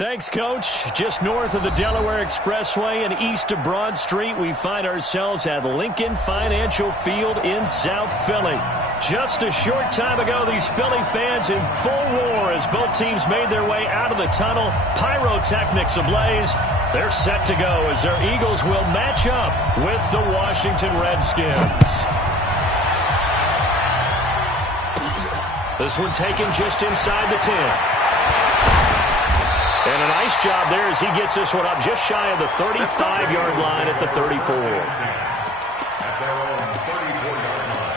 Thanks, Coach. Just north of the Delaware Expressway and east of Broad Street, we find ourselves at Lincoln Financial Field in South Philly. Just a short time ago, these Philly fans in full roar as both teams made their way out of the tunnel. Pyrotechnics ablaze. They're set to go as their Eagles will match up with the Washington Redskins. This one taken just inside the 10. And a nice job there as he gets this one up just shy of the 35-yard line at the 34. At their own 34-yard line.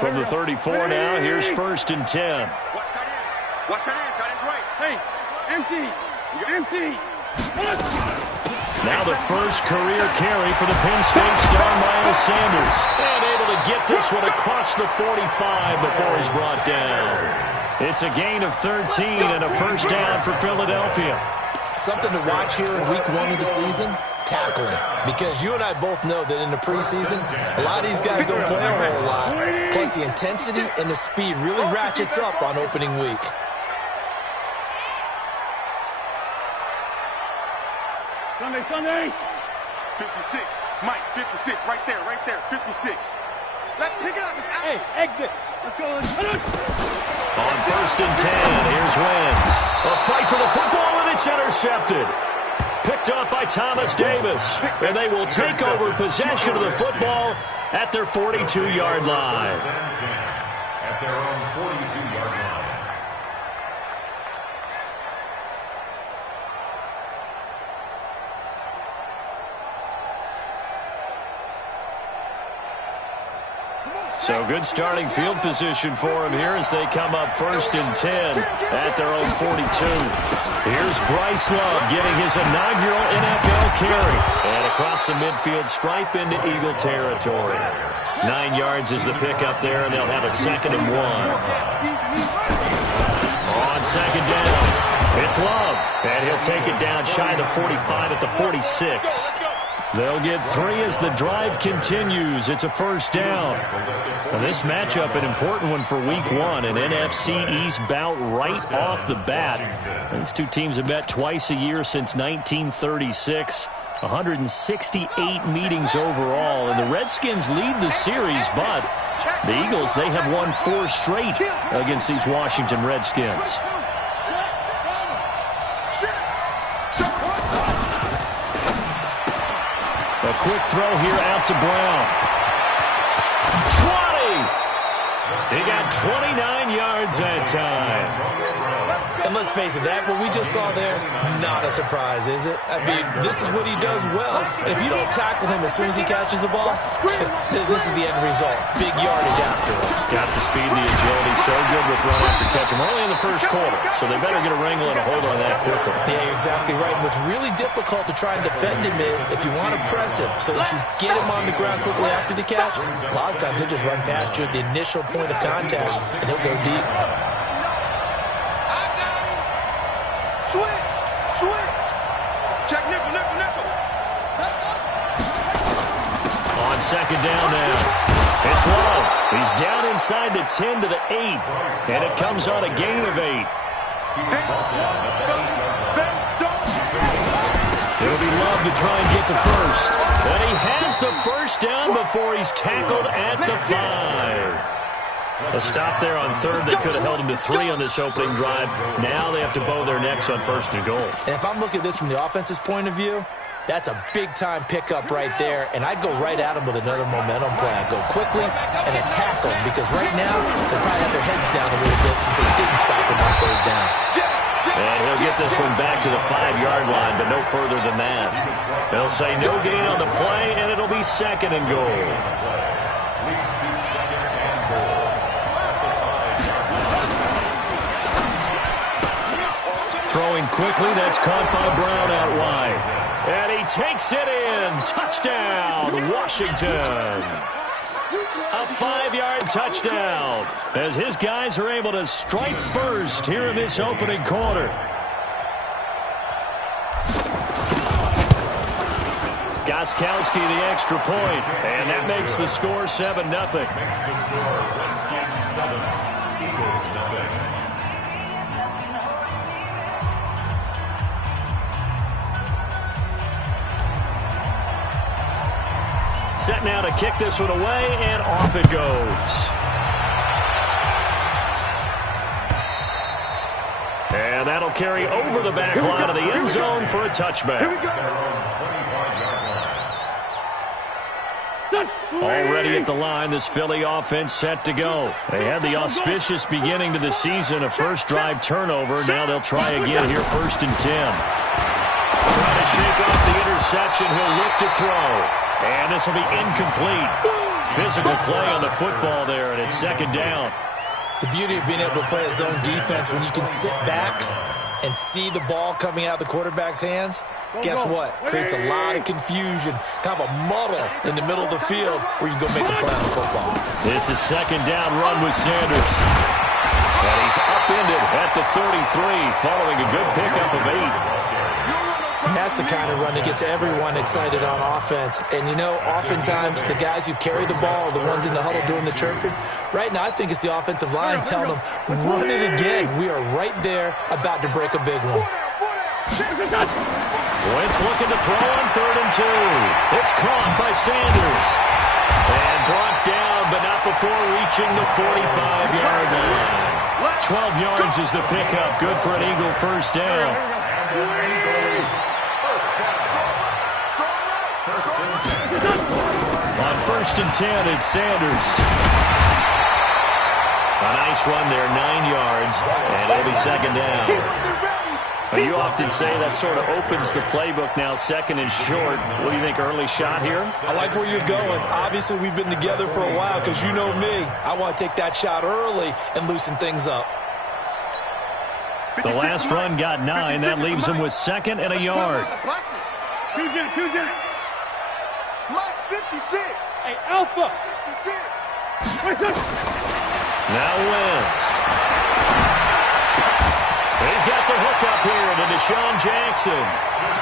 From the 34 now, here's 1st and 10. Watch that in, tight end's right. Hey, empty. Empty. Now the first career carry for the Penn State star Miles Sanders. And able to get this one across the 45 before he's brought down. It's a gain of 13 and a first down for Philadelphia. Something to watch here in week 1 of the season, tackling. Because you and I both know that in the preseason, a lot of these guys don't play a whole lot. Plus the intensity and the speed really ratchets up on opening week. Sunday. 56. Mike, 56. Right there, 56. Let's pick it up. It's out. Hey, exit. Let's go. On 1st and 10, here's Wentz. A fight for the football, and it's intercepted. Picked up by Thomas Davis. And they will take over possession of the football at their 42-yard line. At their own 42-yard line. So good starting field position for him here as they come up 1st and 10 at their own 42. Here's Bryce Love getting his inaugural NFL carry. And across the midfield stripe into Eagle territory. 9 yards is the pickup there, and they'll have a 2nd and 1. On 2nd down, it's Love. And he'll take it down shy of the 45 at the 46. They'll get 3 as the drive continues. It's a first down. Now this matchup, an important one for week 1, an NFC East bout right off the bat. These two teams have met twice a year since 1936. 168 meetings overall, and the Redskins lead the series, but the Eagles, they have won 4 straight against these Washington Redskins. A quick throw here out to Brown. 20! He got 29 yards that time. And let's face it, that what we just saw there, not a surprise, is it? I mean, this is what he does well. And if you don't tackle him as soon as he catches the ball, this is the end result. Big yardage afterwards. Got the speed, the agility, so good with run after catch. I'm only in the first quarter, so they better get a wrangle and a hold on that quickly. Yeah, you're exactly right. And what's really difficult to try and defend him is if you want to press him so that you get him on the ground quickly after the catch, a lot of times he'll just run past you at the initial point of contact, and he'll go deep. Switch. Check nickel. On 2nd down now, it's Love. He's down inside the 10 to the 8, and it comes on a gain of 8. It'll be Love to try and get the first. And he has the first down before he's tackled at the 5. A stop there on 3rd. They could have held him to 3 on this opening drive. Now they have to bow their necks on 1st and goal. And if I'm looking at this from the offense's point of view, that's a big-time pickup right there, and I'd go right at him with another momentum play. I'd go quickly and attack him, because right now they probably have their heads down a little bit since they didn't stop him on 3rd down. And he'll get this one back to the 5-yard line, but no further than that. They'll say no gain on the play, and it'll be 2nd and goal. Leads to 2nd and goal. Throwing quickly, that's caught by Brown out wide. And he takes it in. Touchdown, Washington. A 5-yard touchdown as his guys are able to strike first here in this opening quarter. Gostkowski the extra point, and that makes the score 7-0. Makes the score Redskins 7, Eagles 0. Set now to kick this one away, and off it goes. And that'll carry over the back line of the end zone for a touchback. Already at the line, this Philly offense set to go. They had the auspicious beginning to the season, a first drive turnover. Now they'll try again here, 1st and 10. Trying to shake off the interception. He'll look to throw. And this will be incomplete. Physical play on the football there, and it's 2nd down. The beauty of being able to play a zone defense when you can sit back and see the ball coming out of the quarterback's hands, guess what? Creates a lot of confusion, kind of a muddle in the middle of the field where you can go make a play on the football. It's a 2nd down run with Sanders. And he's upended at the 33 following a good pickup of 8. And that's the kind of run that gets everyone excited on offense. And, you know, oftentimes the guys who carry the ball are the ones in the huddle doing the chirping. Right now, I think it's the offensive line telling them, run it again. We are right there about to break a big one. Wentz looking to throw on 3rd and 2. It's caught by Sanders. And brought down, but not before reaching the 45-yard line. 12 yards is the pickup. Good for an Eagle first down. On 1st and 10, it's Sanders. A nice run there, 9 yards, and it'll be 2nd down. You often say that sort of opens the playbook now, 2nd and short. What do you think, early shot here? I like where you're going. Obviously, we've been together for a while because you know me. I want to take that shot early and loosen things up. The last run got 9. That leaves him with 2nd and a yard. Two jet. Mike 56. Hey, Alpha. 56. Now Wentz. He's got the hook up here to Deshaun Jackson.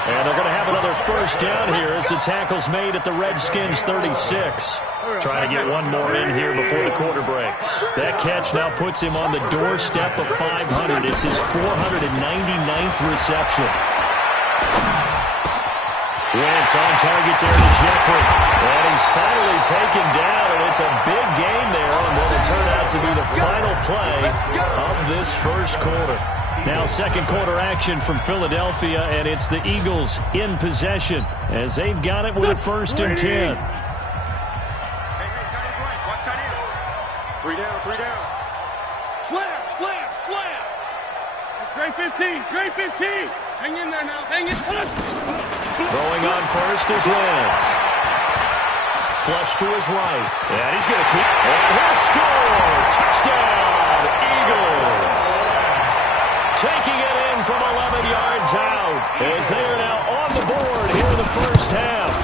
And they're going to have another first down here as the tackle's made at the Redskins 36. Trying to get one more in here before the quarter breaks. That catch now puts him on the doorstep of 500. It's his 499th reception. Wentz on target there to Jeffrey. And he's finally taken down, and it's a big game there on what will turn out to be the final play of this first quarter. Now 2nd quarter action from Philadelphia, and it's the Eagles in possession as they've got it with a 1st and 10. Three down. Slam. Great 15. Hang in there now. Hang in. Throwing on first is Wentz. Flush to his right. And he's going to keep. And he'll score. Touchdown, Eagles. Taking it in from 11 yards out as they are now on the board here in the first half.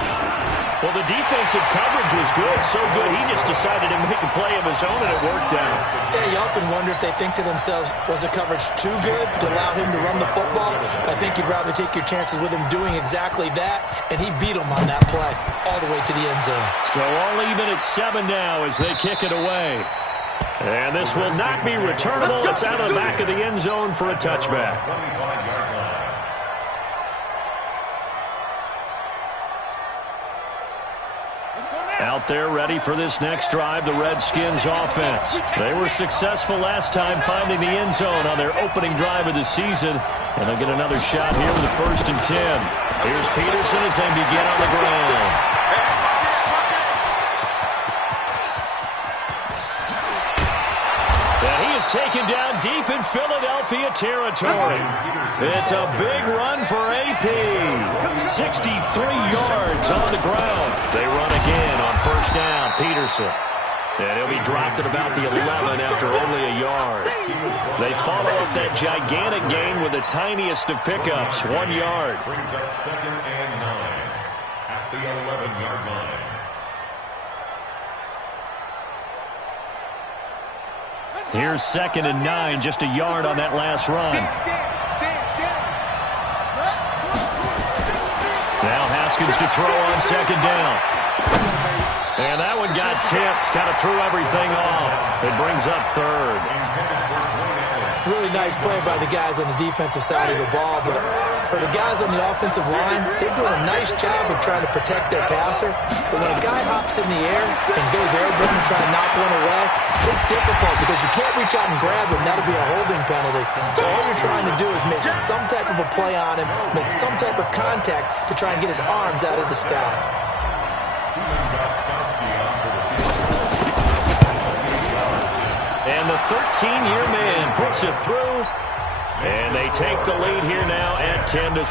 Well, the defensive coverage was good, so good he just decided to make a play of his own, and it worked out. Yeah, you often wonder if they think to themselves, was the coverage too good to allow him to run the football? I think you'd rather take your chances with him doing exactly that, and he beat him on that play all the way to the end zone. So all even at 7 now as they kick it away. And this will not be returnable. It's out of the back of the end zone for a touchback. Out there ready for this next drive, the Redskins offense. They were successful last time finding the end zone on their opening drive of the season. And they'll get another shot here with the 1st and 10. Here's Peterson as they begin on the ground. And he is taken down deep in Philadelphia territory. It's a big run for AP. 63 yards on the ground. They run again on 1st down, Peterson. And he'll be dropped at about the 11 after only a yard. They follow up that gigantic gain with the tiniest of pickups, 1 yard. Brings up 2nd and 9 at the 11-yard line. Here's 2nd and 9, just a yard on that last run. Now Haskins to throw on 2nd down. And that one got tipped, kind of threw everything off. It brings up 3rd. Really nice play by the guys on the defensive side of the ball, but for the guys on the offensive line, they're doing a nice job of trying to protect their passer. But when a guy hops in the air and goes airborne and try to knock one away, it's difficult because you can't reach out and grab him. That'll be a holding penalty. So all you're trying to do is make some type of a play on him, make some type of contact to try and get his arms out of the sky. And the 13-year man puts it through. And they take the lead here now at 10-7.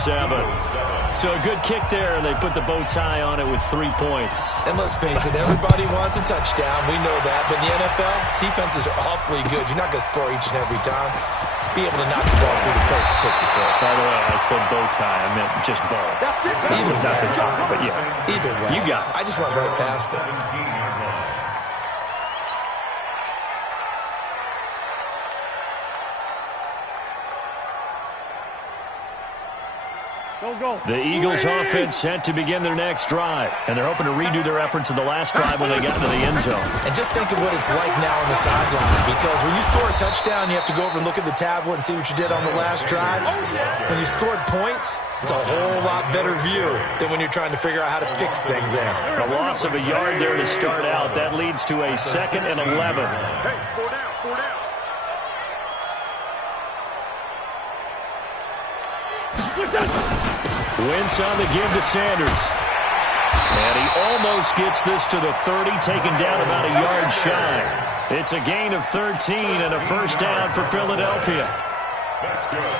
So a good kick there. They put the bow tie on it with 3 points. And let's face it, everybody wants a touchdown. We know that. But in the NFL, defenses are awfully good. You're not going to score each and every time. Be able to knock the ball through the post and take the toe. By the way, I said bow tie. I meant just bow. Even not the tie, but yeah. Either way. You got it. I just went right past it. The Eagles offense set to begin their next drive. And they're hoping to redo their efforts in the last drive when they got into the end zone. And just think of what it's like now on the sideline. Because when you score a touchdown, you have to go over and look at the tablet and see what you did on the last drive. When you scored points, it's a whole lot better view than when you're trying to figure out how to fix things there. A loss of a yard there to start out. That leads to a 2nd and 11. Hey, 4 down, 4 down. Wentz on the give to Sanders. And he almost gets this to the 30, taken down about a yard shy. It's a gain of 13 and a first down for Philadelphia.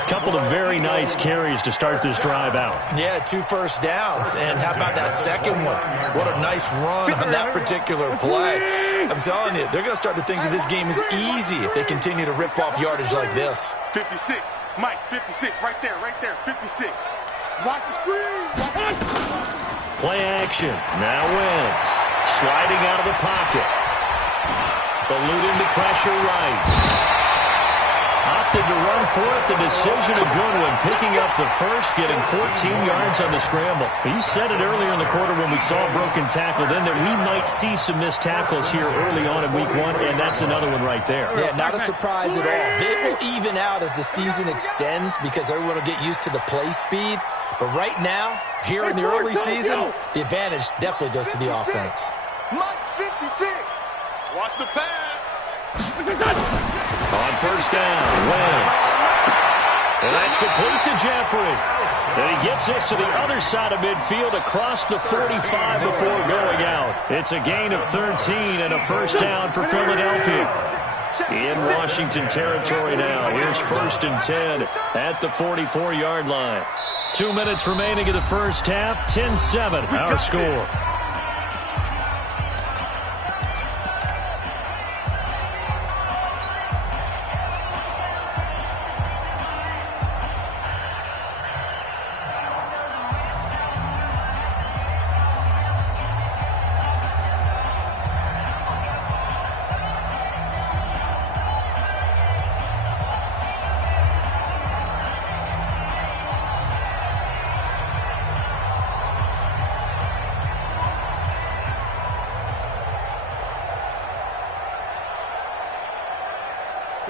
Couple of very nice carries to start this drive out. Yeah, 2 first downs. And how about that second one? What a nice run on that particular play. I'm telling you, they're going to start to think that this game is easy if they continue to rip off yardage like this. 56. Mike, 56. Right there, 56. Watch the screen. Play action. Now Wentz. Sliding out of the pocket. Eluding the pressure right. Opted to run for it. The decision a good one. Picking up the first, getting 14 yards on the scramble. You said it earlier in the quarter when we saw a broken tackle then that we might see some missed tackles here early on in week 1, and that's another one right there. Yeah, not a surprise at all. It will even out as the season extends because everyone will get used to the play speed. But right now, here in the early season, the advantage definitely goes to the offense. Mike's 56. Watch the pass. On first down, Wentz. And that's complete to Jeffrey. And he gets this to the other side of midfield across the 45 before going out. It's a gain of 13 and a first down for Philadelphia. In Washington territory now. Here's 1st and 10 at the 44-yard line. 2 minutes remaining in the first half. 10-7, our score.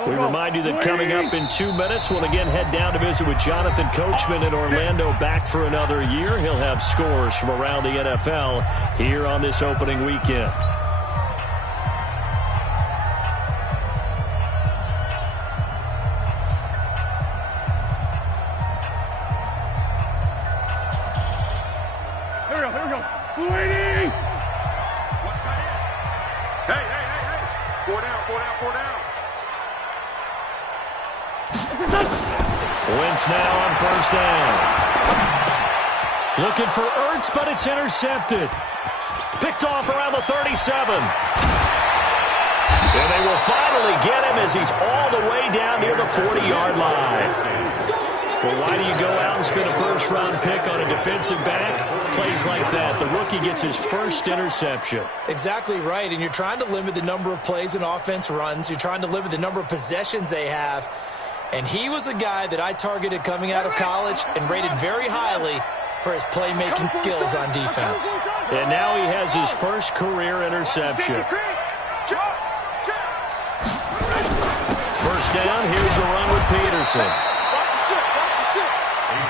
We remind you that coming up in 2 minutes, we'll again head down to visit with Jonathan Coachman in Orlando, back for another year. He'll have scores from around the NFL here on this opening weekend. Here we go. Waiting. Hey. 4 down. Wentz now on first down. Looking for Ertz, but it's intercepted. Picked off around the 37. And they will finally get him as he's all the way down near the 40-yard line. Well, why do you go out and spend a first-round pick on a defensive back? Plays like that. The rookie gets his first interception. Exactly right, and you're trying to limit the number of plays an offense runs. You're trying to limit the number of possessions they have. And he was a guy that I targeted coming out of college and rated very highly for his playmaking skills on defense. And now he has his first career interception. First down, here's a run with Peterson.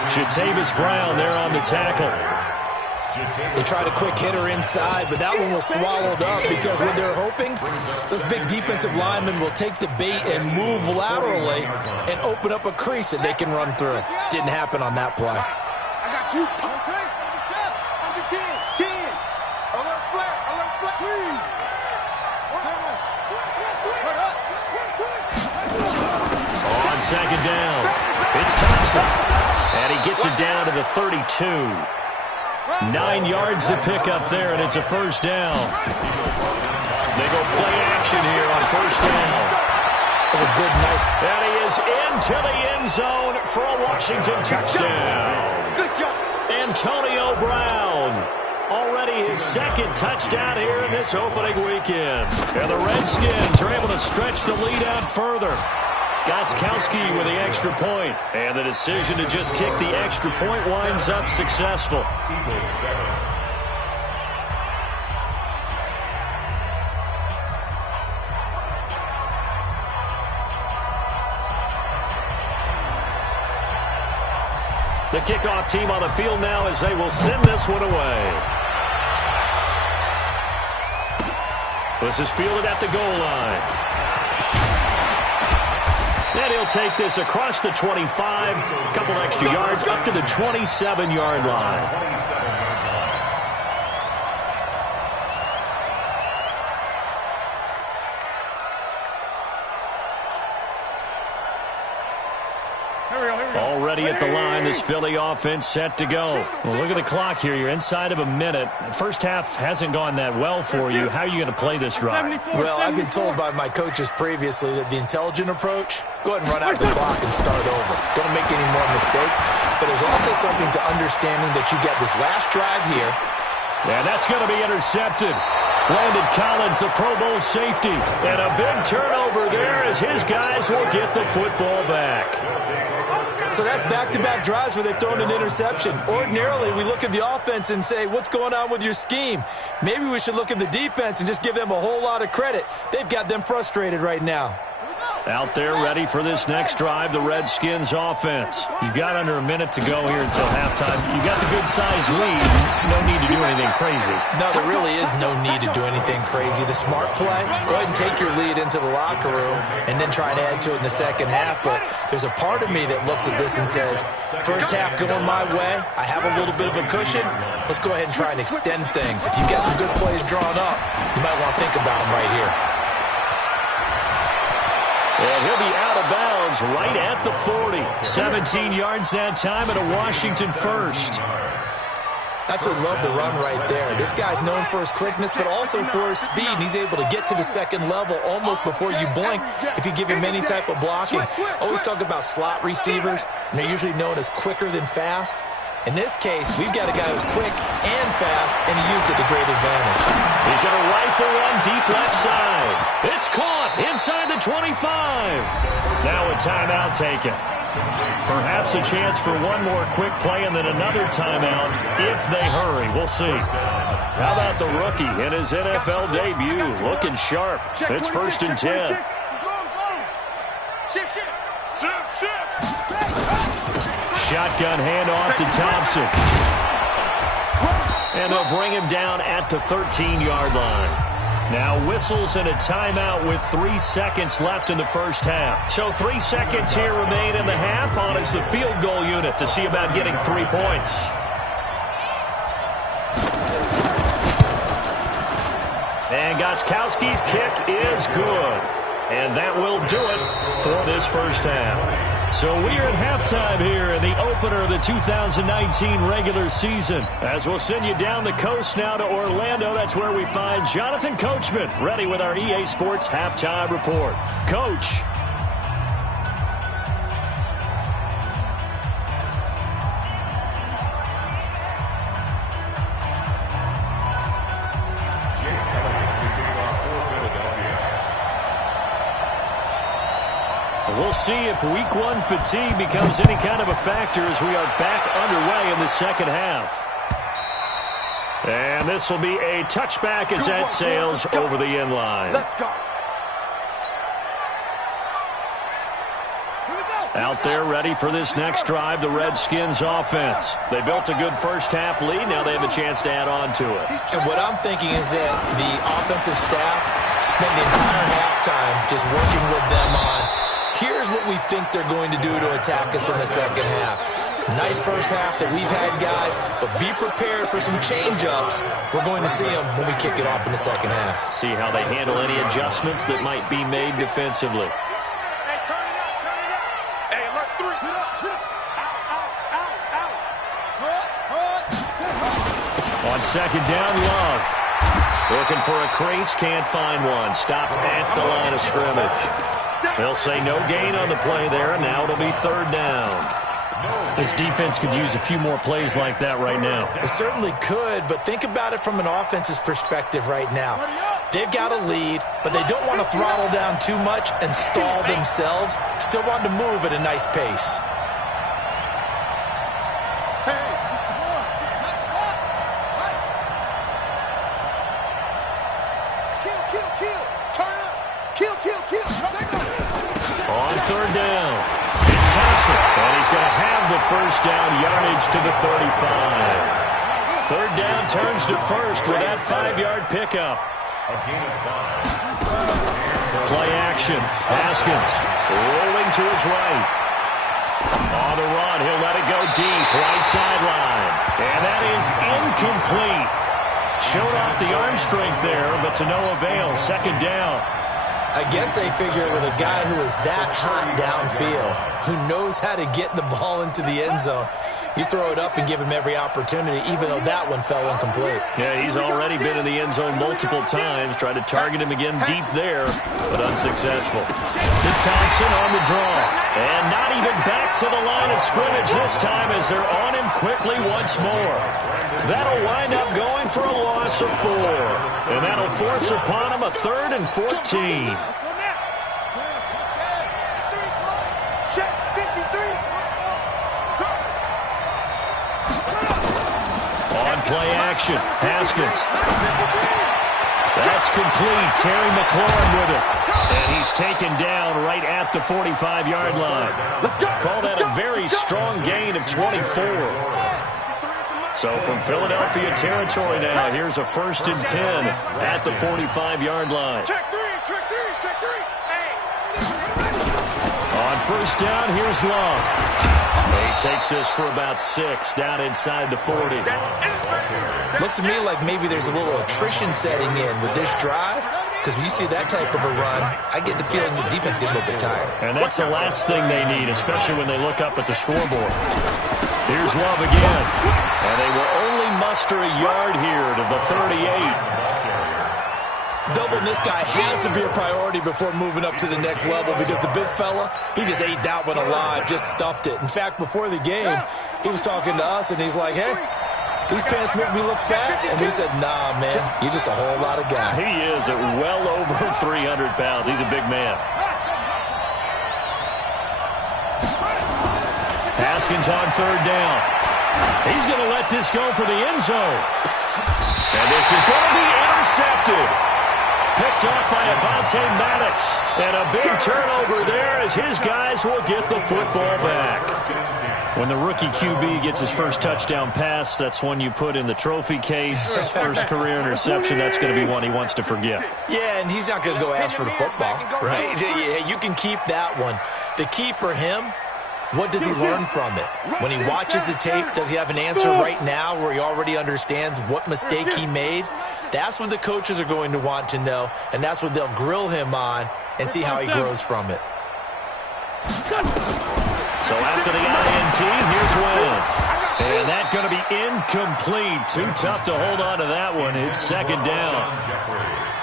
Jatavis Brown there on the tackle. They tried a quick hitter inside, but that one was swallowed up because what they're hoping, those big defensive linemen will take the bait and move laterally and open up a crease that they can run through. Didn't happen on that play. I got you. Okay. Under 10. 10. Alert flat. Alert flat. Please. On second down, it's Thompson. And he gets it down to the 32. 9 yards to pick up there, and it's a first down. They go play action here on first down. That's a good, nice. And he is into the end zone for a Washington touchdown. Good job. Antonio Brown. Already his second touchdown here in this opening weekend. And the Redskins are able to stretch the lead out further. Gostkowski with the extra point. And the decision to just kick the extra point winds up successful. The kickoff team on the field now as they will send this one away. This is fielded at the goal line. And he'll take this across the 25, a couple extra yards, up to the 27-yard line. Already at the line, this Philly offense set to go. Well, look at the clock here. You're inside of a minute. The first half hasn't gone that well for you. How are you going to play this drive? Well, I've been told by my coaches previously that the intelligent approach, go ahead and run out the clock and start over. Don't make any more mistakes. But there's also something to understanding that you get this last drive here. And that's going to be intercepted. Landon Collins, the Pro Bowl safety. And a big turnover there as his guys will get the football back. So that's back-to-back drives where they've thrown an interception. Ordinarily, we look at the offense and say, what's going on with your scheme? Maybe we should look at the defense and just give them a whole lot of credit. They've got them frustrated right now. Out there ready for this next drive, the Redskins offense. You've got under a minute to go here until halftime. You've got the good-sized lead. No need to do anything crazy. No, there really is no need to do anything crazy. The smart play, go ahead and take your lead into the locker room and then try and add to it in the second half. But there's a part of me that looks at this and says, first half going my way, I have a little bit of a cushion. Let's go ahead and try and extend things. If you've got some good plays drawn up, you might want to think about them right here. And he'll be out of bounds right at the 40. 17 yards that time and a Washington first. Absolutely love the run right there. This guy's known for his quickness, but also for his speed. And he's able to get to the second level almost before you blink if you give him any type of blocking. Always talk about slot receivers, and they're usually known as quicker than fast. In this case, we've got a guy who's quick and fast, and he used it to great advantage. He's going to rifle one deep left side. It's caught inside the 25. Now a timeout taken. Perhaps a chance for one more quick play and then another timeout if they hurry. We'll see. How about the rookie in his NFL debut? Looking sharp. It's 1st and 10. Shotgun handoff to Thompson. And they'll bring him down at the 13-yard line. Now whistles and a timeout with 3 seconds left in the first half. So 3 seconds here remain in the half. On is the field goal unit to see about getting 3 points. And Gostkowski's kick is good. And that will do it for this first half. So we are at halftime here in the opener of the 2019 regular season. As we'll send you down the coast now to Orlando, that's where we find Jonathan Coachman ready with our EA Sports halftime report. Coach. We'll see if week one fatigue becomes any kind of a factor as we are back underway in the second half. And this will be a touchback as that sails over the end line. Let's go. Out there ready for this next drive, the Redskins offense. They built a good first half lead. Now they have a chance to add on to it. And what I'm thinking is that the offensive staff spent the entire halftime just working with them on, here's what we think they're going to do to attack us in the second half. Nice first half that we've had, guys, but be prepared for some change-ups. We're going to see them when we kick it off in the second half. See how they handle any adjustments that might be made defensively. On second down, Love. Looking for a crease, can't find one. Stopped at the line of scrimmage. They'll say no gain on the play there, and now it'll be third down. This defense could use a few more plays like that right now. It certainly could, but think about it from an offense's perspective right now. They've got a lead, but they don't want to throttle down too much and stall themselves. Still want to move at a nice pace. On third down, it's Thompson, and he's going to have the first down yardage to the 35. Third down turns to first with that 5-yard pickup. Play action. Haskins rolling to his right. On the run, he'll let it go deep, right sideline. And that is incomplete. Showed off the arm strength there, but to no avail. Second down. I guess they figure with a guy who is that hot downfield, who knows how to get the ball into the end zone, you throw it up and give him every opportunity, even though that one fell incomplete. Yeah, he's already been in the end zone multiple times. Tried to target him again deep there, but unsuccessful. To Thompson on the draw. And not even back to the line of scrimmage this time as they're on him quickly once more. That'll wind up going for a loss of 4. And that'll force upon him a 3rd and 14. On play action, Haskins. That's complete. Terry McLaurin with it. And he's taken down right at the 45-yard line. Call that a very strong gain of 24. So from Philadelphia territory now, here's a 1st and 10 at the 45-yard line. On first down, here's Love. He takes this for about 6 down inside the 40. Looks to me like maybe there's a little attrition setting in with this drive, because when you see that type of a run, I get the feeling the defense gets a little bit tired. And that's the last thing they need, especially when they look up at the scoreboard. Here's Love again. And they will only muster a yard here to the 38. Doubling this guy has to be a priority before moving up to the next level, because the big fella, he just ate that one alive, just stuffed it. In fact, before the game, he was talking to us, and he's like, hey, these pants make me look fat. And we said, nah, man, you're just a whole lot of guy. He is at well over 300 pounds. He's a big man. Haskins on third down. He's going to let this go for the end zone. And this is going to be intercepted. Picked off by Avonte Maddox. And a big turnover there as his guys will get the football back. When the rookie QB gets his first touchdown pass, that's one you put in the trophy case. First career interception, that's going to be one he wants to forget. Yeah, and he's not going to go ask for the football, right? Yeah, you can keep that one. The key for him, what does he learn from it? When he watches the tape, does he have an answer right now where he already understands what mistake he made? That's what the coaches are going to want to know, and that's what they'll grill him on and see how he grows from it. So after the INT, here's Wentz. And that's going to be incomplete. Too tough to hold on to that one. It's second down.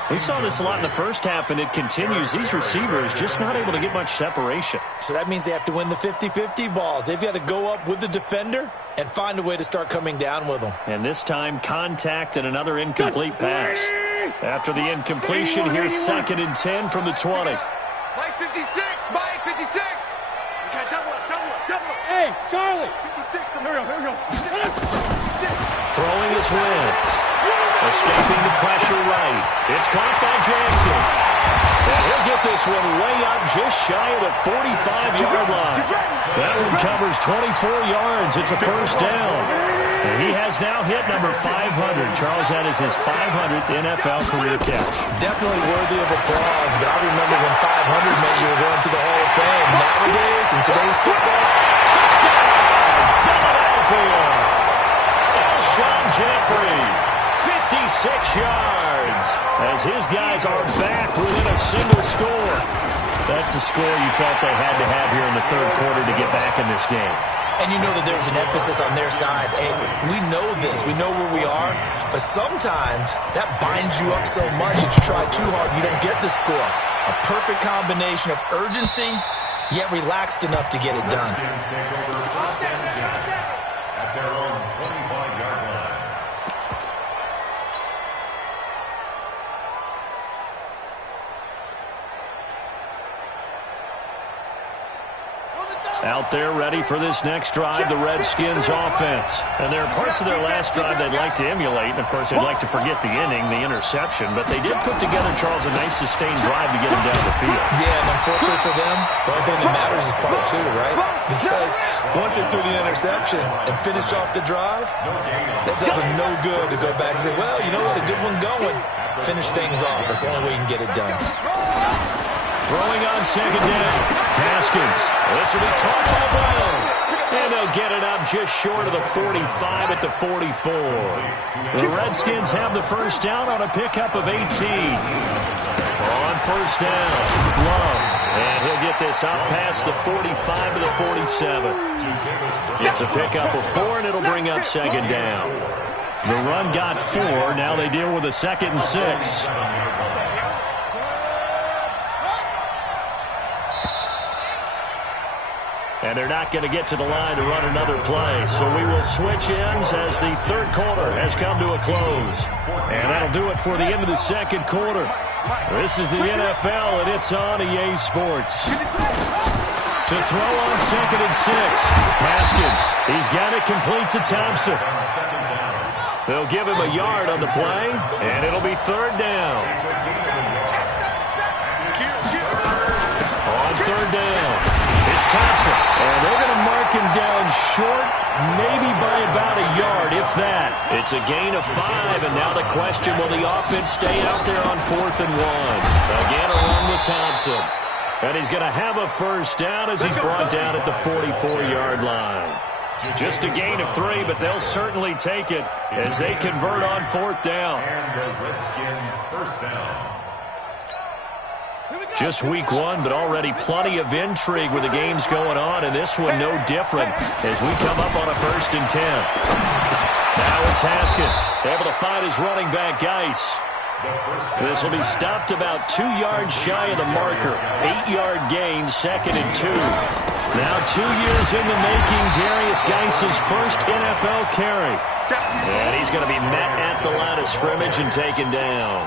We saw this a lot in the first half, and it continues. These receivers just not able to get much separation. So that means they have to win the 50-50 balls. They've got to go up with the defender and find a way to start coming down with them. And this time, contact and another incomplete pass. After the incompletion, here's second and 10 from the 20. Mike 56, Mike 56. Hey, Charlie. Here we go. Throwing his Wentz. Escaping the pressure right. It's caught by Jackson. And he'll get this one way up just shy of the 45-yard line. That one covers 24 yards. It's a first down. And he has now hit number 500. Charles, that is his 500th NFL career catch. Definitely worthy of applause, but I remember when 500 meant you were going to the Hall of Fame. Nowadays, in today's football, touchdown, Philadelphia. Alshon Jeffrey, 56 yards, as his guys are back within a single score. That's a score you felt they had to have here in the third quarter to get back in this game. And you know that there's an emphasis on their side. Hey, we know this. We know where we are. But sometimes that binds you up so much that you try too hard, you don't get the score. A perfect combination of urgency, yet relaxed enough to get it done. At their own 25-yard line. Out there ready for this next drive, the Redskins offense. And there are parts of their last drive they'd like to emulate. And, of course, they'd like to forget the inning, the interception. But they did put together, Charles, a nice sustained drive to get them down the field. Yeah, and unfortunately for them, the only thing that matters is part two, right? Because once they threw the interception and finished off the drive, that does them no good to go back and say, well, you know what, a good one going. Finish things off. That's the only way you can get it done. Throwing on second down. Haskins. This will be caught by Brown. And they'll get it up just short of the 45 at the 44. The Redskins have the first down on a pickup of 18. On first down, Love. And he'll get this up past the 45 to the 47. It's a pickup of 4, and it'll bring up second down. The run got 4. Now they deal with a 2nd and 6. And they're not going to get to the line to run another play. So we will switch ends as the third quarter has come to a close. And that'll do it for the end of the second quarter. This is the NFL, and it's on EA Sports. To throw on 2nd and 6. Haskins. He's got it complete to Thompson. They'll give him a yard on the play, and it'll be third down. On third down, it's Thompson, and they're going to mark him down short, maybe by about a yard, if that. It's a gain of 5, and now the question, will the offense stay out there on 4th and 1? Again, a run with Thompson. And he's going to have a first down as he's brought down at the 44-yard line. Just a gain of 3, but they'll certainly take it as they convert on 4th down. And the Redskin first down. Just week 1, but already plenty of intrigue with the games going on, and this one no different as we come up on a 1st and 10. Now it's Haskins, able to find his running back, Geis. This will be stopped about 2 yards shy of the marker. 8-yard gain, 2nd and 2. Now 2 years in the making, Darius Geis's first NFL carry. And he's going to be met at the line of scrimmage and taken down.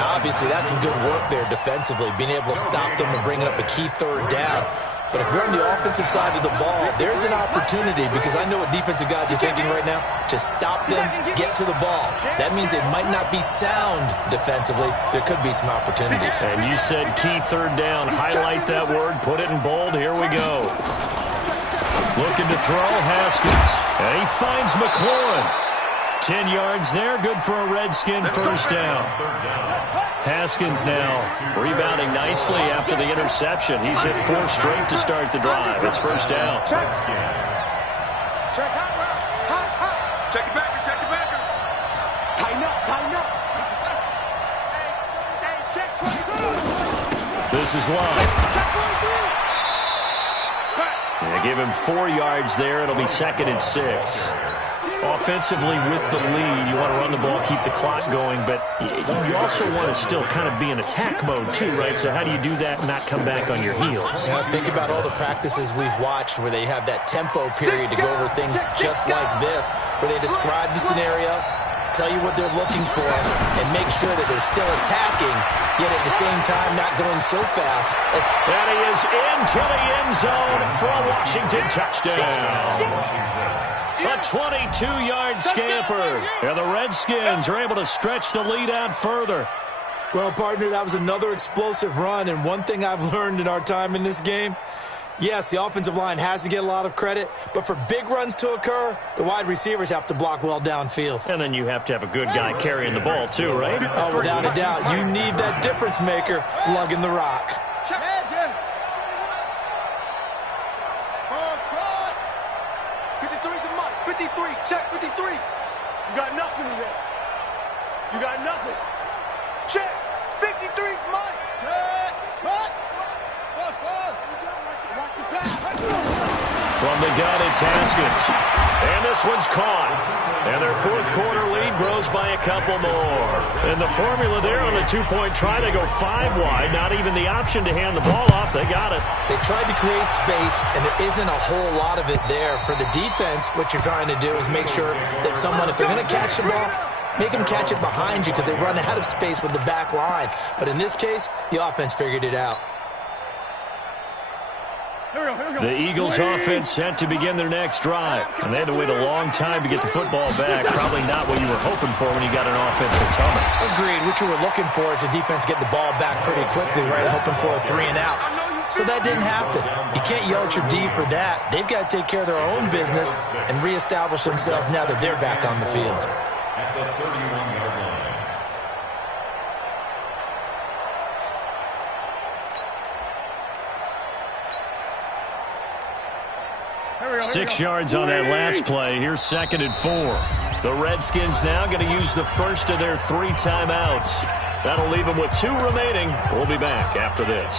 Now, obviously, that's some good work there defensively, being able to stop them and bringing up a key third down. But if you're on the offensive side of the ball, there's an opportunity, because I know what defensive guys are thinking right now, to stop them, get to the ball. That means they might not be sound defensively. There could be some opportunities. And you said key third down. Highlight that word, put it in bold. Here we go. Looking to throw, Haskins. And he finds McLaurin. 10 yards there, good for a Redskin first down. Haskins now rebounding nicely after the interception. He's hit 4 straight to start the drive. It's first down. Check it back, check it back. Tighten up, tighten up. This is Love. They give him 4 yards there. It'll be 2nd and 6. Offensively with the lead, you want to run the ball, keep the clock going, but you also want to still kind of be in attack mode too, right? So how do you do that and not come back on your heels? Yeah, think about all the practices we've watched where they have that tempo period to go over things just like this, where they describe the scenario, tell you what they're looking for, and make sure that they're still attacking, yet at the same time not going so fast. And he is into the end zone for a Washington touchdown. A 22-yard scamper. And the Redskins are able to stretch the lead out further. Well, partner, that was another explosive run, and one thing I've learned in our time in this game, yes, the offensive line has to get a lot of credit, but for big runs to occur, the wide receivers have to block well downfield. And then you have to have a good guy carrying the ball too, right? Oh, without a doubt. You need that difference maker lugging the rock. Imagine. 53's the mic. 53. Check 53. You got nothing in there. You got nothing. Check. 53's mic. Check. Cut. Pause. Watch the pass. From the gun, it's Haskins. And this one's caught. And their fourth quarter lead grows by a couple more. And the formula there on the two-point try, they go 5 wide. Not even the option to hand the ball off. They got it. They tried to create space, and there isn't a whole lot of it there. For the defense, what you're trying to do is make sure that someone, if they're going to catch the ball, make them catch it behind you because they run out of space with the back line. But in this case, the offense figured it out. The Eagles offense set to begin their next drive. And they had to wait a long time to get the football back. Probably not what you were hoping for when you got an offense that's humming. Agreed. What you were looking for is the defense get the ball back pretty quickly, right? Hoping for a 3 and out. So that didn't happen. You can't yell at your D for that. They've got to take care of their own business and reestablish themselves now that they're back on the field. At the 31-yard line. 6 yards on that last play. Here's 2nd and 4. The Redskins now going to use the first of their 3 timeouts. That'll leave them with 2 remaining. We'll be back after this.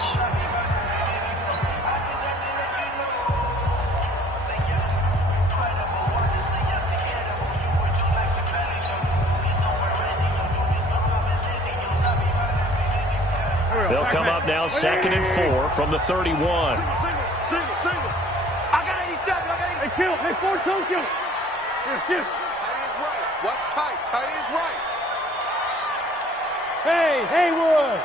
They'll come up now 2nd and 4 from the 31. Single. I got 87. Hey, kill. Hey, Ford, don't kill. Here, shoot. Tight is right. Watch tight. Tight is right. Hey, Haywood.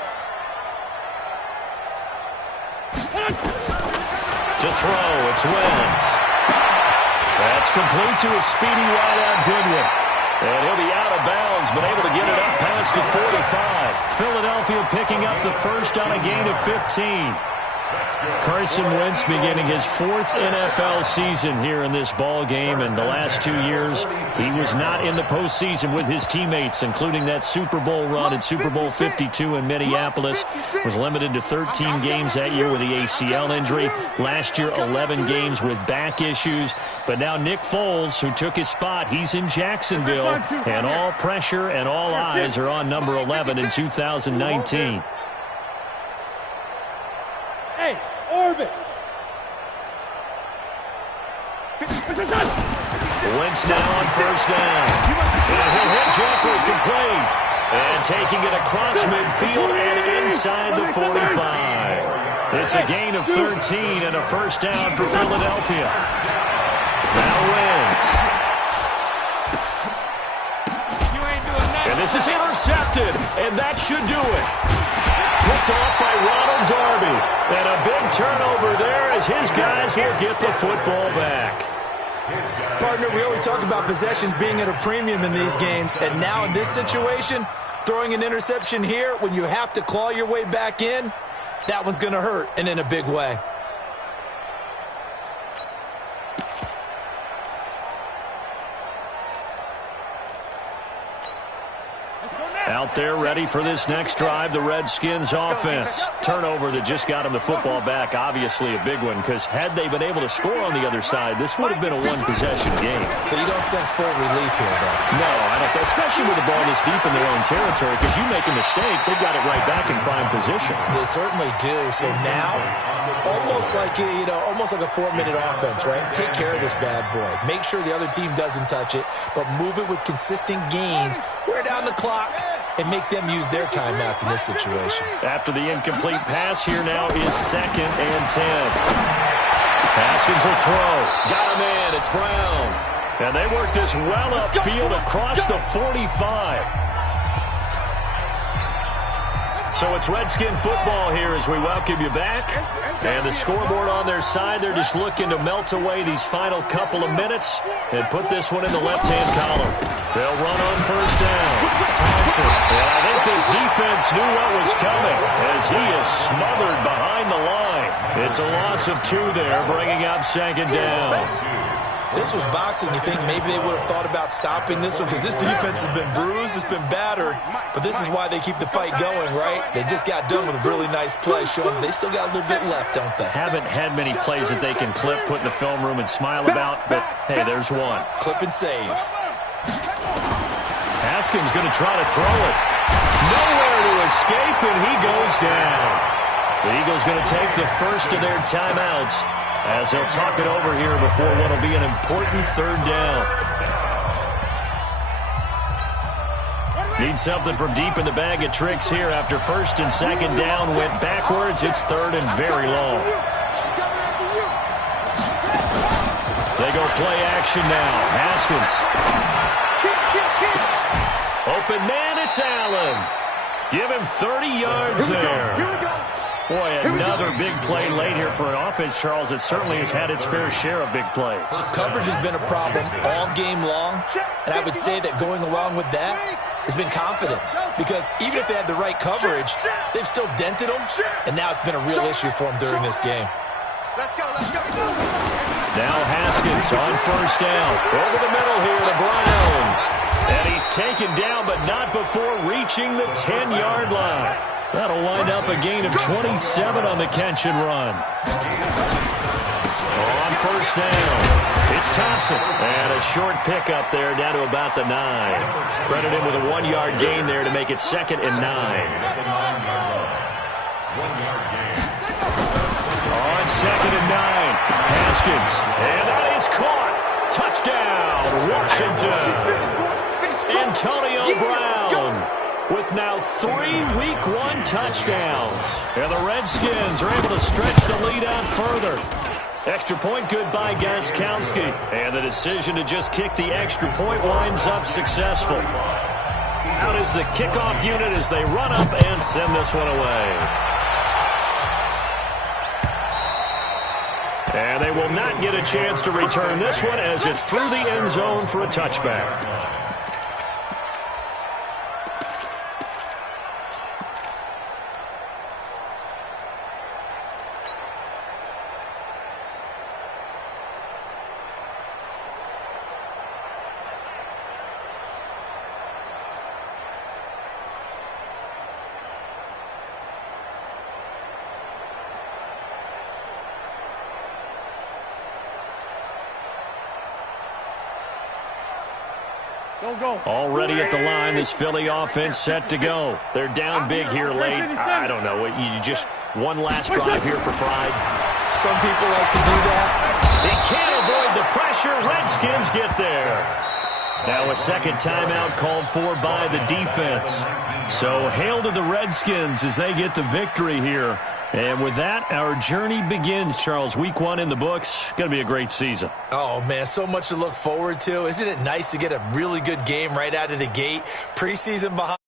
To throw, it's Wentz. That's complete to a speedy wideout Goodwin. And he'll be out of bounds, but able to get it up past the 45. Philadelphia picking up the first on a gain of 15. Carson Wentz beginning his 4th NFL season here in this ball game, and the last 2 years he was not in the postseason with his teammates, including that Super Bowl run in Super Bowl 52 in Minneapolis. Was limited to 13 games that year with the ACL injury. Last year, 11 games with back issues. But now Nick Foles, who took his spot, he's in Jacksonville, and all pressure and all eyes are on number 11 in 2019. Hey, orbit. Wentz now on first down. And he'll hit Jeffrey complete. And taking it across midfield and inside the 45. It's a gain of 13 and a first down for Philadelphia. Now Wentz. And this is intercepted, and that should do it. Picked off by Ronald Darby. And a big turnover there as his guys will get the football back. Partner, we always talk about possessions being at a premium in these games, and now in this situation, throwing an interception here when you have to claw your way back in, that one's going to hurt, and in a big way. Out there ready for this next drive, the Redskins offense. Turnover that just got them the football back, obviously a big one, because had they been able to score on the other side, this would have been a one-possession game. So you don't sense full relief here, though? No, I don't, especially with the ball this deep in their own territory, because you make a mistake, they've got it right back in prime position. They certainly do. So now, almost like a 4-minute offense, right? Take care of this bad boy. Make sure the other team doesn't touch it, but move it with consistent gains. Wear down the clock and make them use their timeouts in this situation. After the incomplete pass, here now is 2nd and 10. Haskins will throw. Got him in. It's Brown. And they work this well upfield across the 45. So it's Redskin football here as we welcome you back. And the scoreboard on their side, they're just looking to melt away these final couple of minutes and put this one in the left-hand column. They'll run on first down. Thompson. And I think this defense knew what was coming as he is smothered behind the line. It's a loss of 2 there, bringing up second down. This was boxing. You think maybe they would have thought about stopping this one because this defense has been bruised, it's been battered, but this is why they keep the fight going, right? They just got done with a really nice play, showing they still got a little bit left, don't they? Haven't had many plays that they can clip, put in the film room, and smile about, but hey, there's one. Clip and save. Haskins going to try to throw it. Nowhere to escape, and he goes down. The Eagles going to take the first of their timeouts as they'll talk it over here before what will be an important third down. Need something from deep in the bag of tricks here after first and second down went backwards. It's third and very long. They go play action now. Haskins. Open man, it's Allen. Give him 30 yards there. Boy, another big play late here for an offense, Charles. It certainly has had its fair share of big plays. Coverage has been a problem all game long, and I would say that going along with that has been confidence. Because even if they had the right coverage, they've still dented them, and now it's been a real issue for them during this game. Let's go, let's go. Now Haskins on first down. Over the middle here to Brown. And he's taken down, but not before reaching the 10-yard line. That'll wind up a gain of 27 on the catch and run. On first down, it's Thompson. And a short pickup there down to about the 9. Credit him with a 1-yard gain there to make it 2nd and 9. On 2nd and 9, Haskins. And that is caught. Touchdown, Washington. Antonio Brown with now 3 Week 1 touchdowns. And the Redskins are able to stretch the lead out further. Extra point good by Gostkowski. And the decision to just kick the extra point winds up successful. Out is the kickoff unit as they run up and send this one away. And they will not get a chance to return this one as it's through the end zone for a touchback. Already at the line, this Philly offense set to go. They're down big here late. I don't know. You just one last drive here for pride. Some people like to do that. He can't avoid the pressure. Redskins get there. Now a second timeout called for by the defense. So hail to the Redskins as they get the victory here. And with that, our journey begins, Charles. Week 1 in the books. Going to be a great season. Oh, man, so much to look forward to. Isn't it nice to get a really good game right out of the gate? Preseason behind.